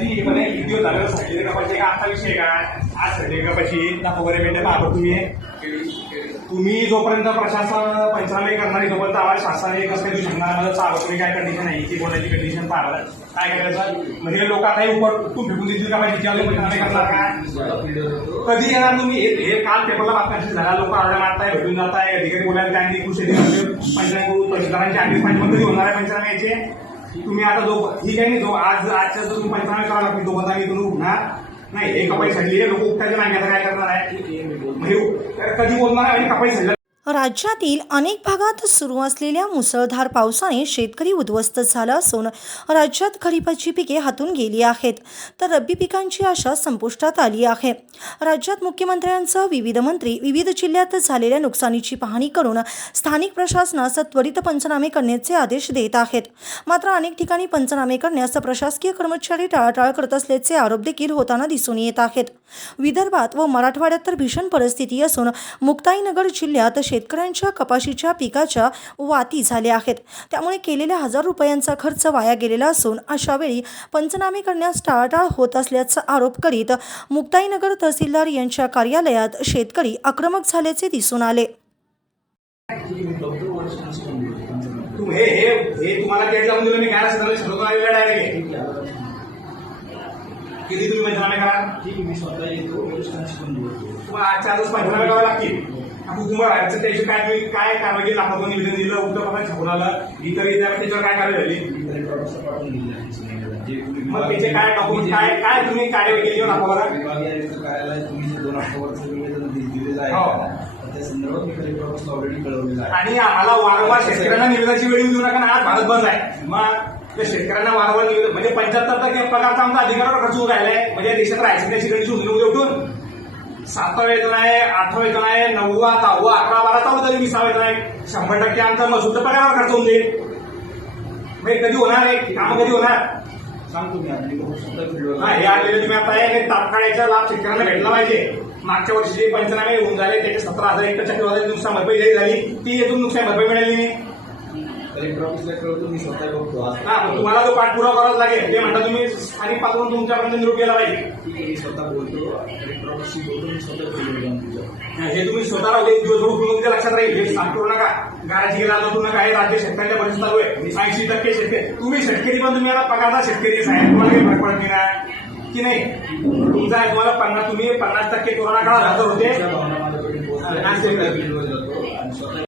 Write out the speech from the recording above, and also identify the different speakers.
Speaker 1: कधी म्हणे व्हिडिओ झालेला सांगितले का पाहिजे का आता विषय काय आज सांगितले का पाहिजे दाखव वगैरे मिळते मागं तुम्ही. तुम्ही जोपर्यंत प्रशासन पंचनामे करणार जोपर्यंत आवाज शासनाने कसं काही देऊ शकणार? मला चालू तुम्ही काय कंडिशन आहे? की कोणाची कंडिशन पाहिलं काय करायचं? म्हणजे लोक आता उपर तू फेकून देतील का पाहिजे जेव्हा पंचनामे करणार का? कधी येणार तुम्ही? हे काल पेपरला बातम्याशी झाला लोक आरडा मारताय भेटून जाताय अधिकारी बोलायला काय नाही खुश पंचनामे करू पंचनाम्यांचे आधी पंच कधी होणार आहे तुम्ही आता जो ठीक आहे ना जो आज आजच्या जो तुम्ही पंचनामे करावा लागतील तो बदला तुम्ही उठणार नाही हे कपाई सडली लोक उपटायचे नाही आता काय करणार आहे म्हणजे कधी बोलणार आणि कपाई सडल्या
Speaker 2: राज्यातील अनेक भागात सुरू असलेल्या मुसळधार पावसाने शेतकरी उद्ध्वस्त झाला असून राज्यात खरीपाची पिके हातून गेली आहेत. तर रब्बी पिकांची आशा संपुष्टात आली आहे. राज्यात मुख्यमंत्र्यांसह विविध मंत्री विविध जिल्ह्यात झालेल्या नुकसानीची पाहणी करून स्थानिक प्रशासनास त्वरित पंचनामे करण्याचे आदेश देत आहेत. मात्र अनेक ठिकाणी पंचनामे करण्यास प्रशासकीय कर्मचारी टाळाटाळ करत असल्याचे आरोप देखील होताना दिसून येत आहेत. विदर्भात व मराठवाड्यात तर भीषण परिस्थिती असून मुक्ताईनगर जिल्ह्यात शेतकऱ्यांच्या कपाशीच्या पिकाच्या वाती झाल्या आहेत. त्यामुळे केलेल्या हजार रुपयांचा खर्च वाया गेलेला असून अशा वेळी पंचनामे करण्यास टाळाटाळ होत असल्याचा आरोप करीत मुक्ताईनगर तहसीलदार यांच्या कार्यालयात शेतकरी आक्रमक झाल्याचे दिसून आले.
Speaker 1: हे हे हे तुम्हाला किती तुम्ही पंचनामे करा
Speaker 3: ठीक आहे मी स्वतः येतो. वरिष्ठांशी
Speaker 1: तुम्हाला आजच्या आजच पंचनामे करावे लागतील? तुम्हाला राहायचं त्याची काय तुम्ही काय कारवाई केली? आपण निवेदन दिलं पक्षात छापून आलं. इतर इतर त्याच्यावर काय कारवाई झाली? मग त्याचे काय डॉक्युमेंट काय काय तुम्ही कार्यवाही केली दाखवा बरं
Speaker 3: विभागीय आयुक्त कार्यालयात तुम्ही जे दोन आठवड्याचं निवेदन दि- दिलेलं आहे
Speaker 1: हो.
Speaker 3: ऑलरेडी कळवलेलं आहे.
Speaker 1: आणि आम्हाला वारंवार शेतकऱ्यांना निवेदनाची वेळ देऊ नका आज भारत बंद आहे. मग त्या शेतकऱ्यांना वारंवार निवेदन म्हणजे पंच्याहत्तर टक्के पगारचा आमचा अधिकारावर खर्च होऊन राहिलाय. म्हणजे देशात राहायचं त्याची गणित उद्या उठून सातवा वेतन आहे आठवा वेतन आहे नववा दहावा अकरा बारा चौदा तरी विसा वेतन आहे. शंभर टक्के आमचा तर पगारावर खर्च होऊन जाईल. म्हणजे कधी होणार आहे? कामं कधी होणार?
Speaker 3: सांगतो मी
Speaker 1: हा, आलेले तुम्ही आता हे तात्काळ याचा लाभ शेतकऱ्यांना भेटला पाहिजे. मागच्या वर्षी जे पंचनामे होऊन झाले त्याचे सतरा हजार एक टक्के नुकसान भरपाई झाली. ती यातून नुकसान भरपाई मिळाली नाही.
Speaker 3: ऑफिसला कळवतो मी स्वतः बघतो. आज
Speaker 1: हा, पण तुम्हाला जो पाठपुरावा करावा लागेल ते म्हणता तुम्ही स्थानिक पातळीवरून तुमच्यापर्यंत निरोप गेला पाहिजे.
Speaker 3: मी स्वतः बोलतो कलेक्टर ऑफिसशी बोलतो मी स्वतः व्हिडिओ जाऊन तुझ्या
Speaker 1: हे तुम्ही स्वतः राहू दे दिवस तुमच्या लक्षात राहील. हे सांग करू नका गाराची गेला करू नका. हे राज्य शेतकऱ्यांच्या परिस्थिती चालू आहे. ऐंशी टक्के शेतकरी. तुम्ही शेतकरी पण तुम्ही आता शेतकरी साहेब. तुम्हाला काही फरक पडत नाही की नाही? तुमचा आहे तुम्हाला पन्नास तुम्ही पन्नास टक्के कोरोना काळात हजर होते.
Speaker 3: आणि स्वतः